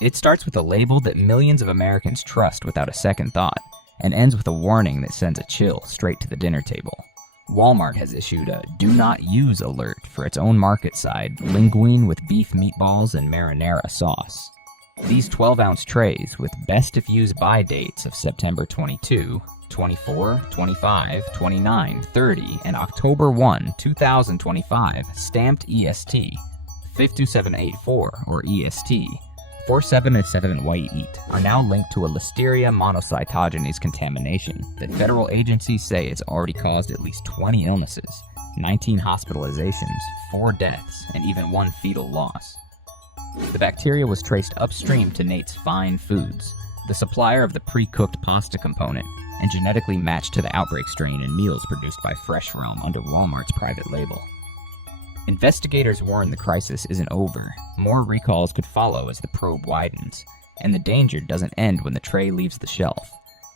It starts with a label that millions of Americans trust without a second thought, and ends with a warning that sends a chill straight to the dinner table. Walmart has issued a "Do Not Use" alert for its own market side, linguine with beef meatballs and marinara sauce. These 12-ounce trays, with best if used by dates of September 22, 24, 25, 29, 30, and October 1, 2025, stamped EST 52784 or EST 4787 white eat, are now linked to a Listeria monocytogenes contamination that federal agencies say it's already caused at least 20 illnesses, 19 hospitalizations, 4 deaths, and even 1 fetal loss. The bacteria was traced upstream to Nate's Fine Foods, the supplier of the pre-cooked pasta component, and genetically matched to the outbreak strain in meals produced by Fresh Realm under Walmart's private label. Investigators warn the crisis isn't over. More recalls could follow as the probe widens, and the danger doesn't end when the tray leaves the shelf.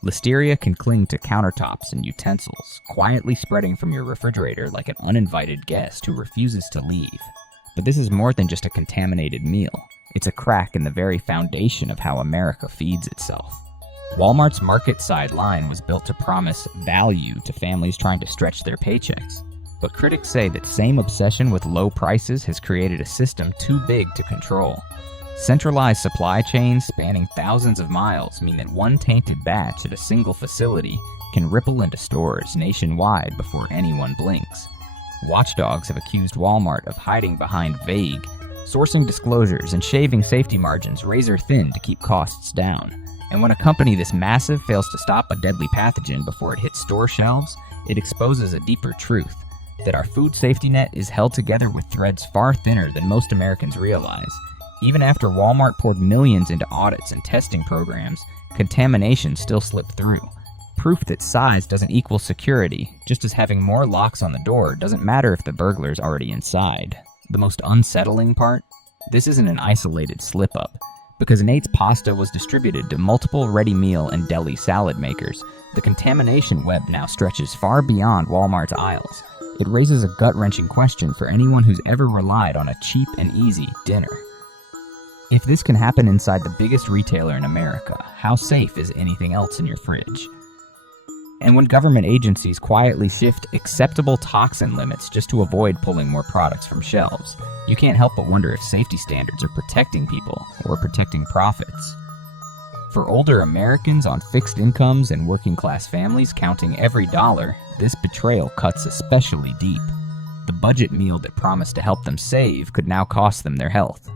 Listeria can cling to countertops and utensils, quietly spreading from your refrigerator like an uninvited guest who refuses to leave. But this is more than just a contaminated meal. It's a crack in the very foundation of how America feeds itself. Walmart's market side line was built to promise value to families trying to stretch their paychecks. But critics say that same obsession with low prices has created a system too big to control. Centralized supply chains spanning thousands of miles mean that one tainted batch at a single facility can ripple into stores nationwide before anyone blinks. Watchdogs have accused Walmart of hiding behind vague, sourcing disclosures and shaving safety margins razor thin to keep costs down. And when a company this massive fails to stop a deadly pathogen before it hits store shelves, it exposes a deeper truth: that our food safety net is held together with threads far thinner than most Americans realize. Even after Walmart poured millions into audits and testing programs, contamination still slipped through. Proof that size doesn't equal security, just as having more locks on the door doesn't matter if the burglar's already inside. The most unsettling part? This isn't an isolated slip-up. Because Nate's pasta was distributed to multiple ready meal and deli salad makers, the contamination web now stretches far beyond Walmart's aisles. It raises a gut-wrenching question for anyone who's ever relied on a cheap and easy dinner. If this can happen inside the biggest retailer in America, how safe is anything else in your fridge? And when government agencies quietly shift acceptable toxin limits just to avoid pulling more products from shelves, you can't help but wonder if safety standards are protecting people or protecting profits. For older Americans on fixed incomes and working-class families counting every dollar, this betrayal cuts especially deep. The budget meal that promised to help them save could now cost them their health.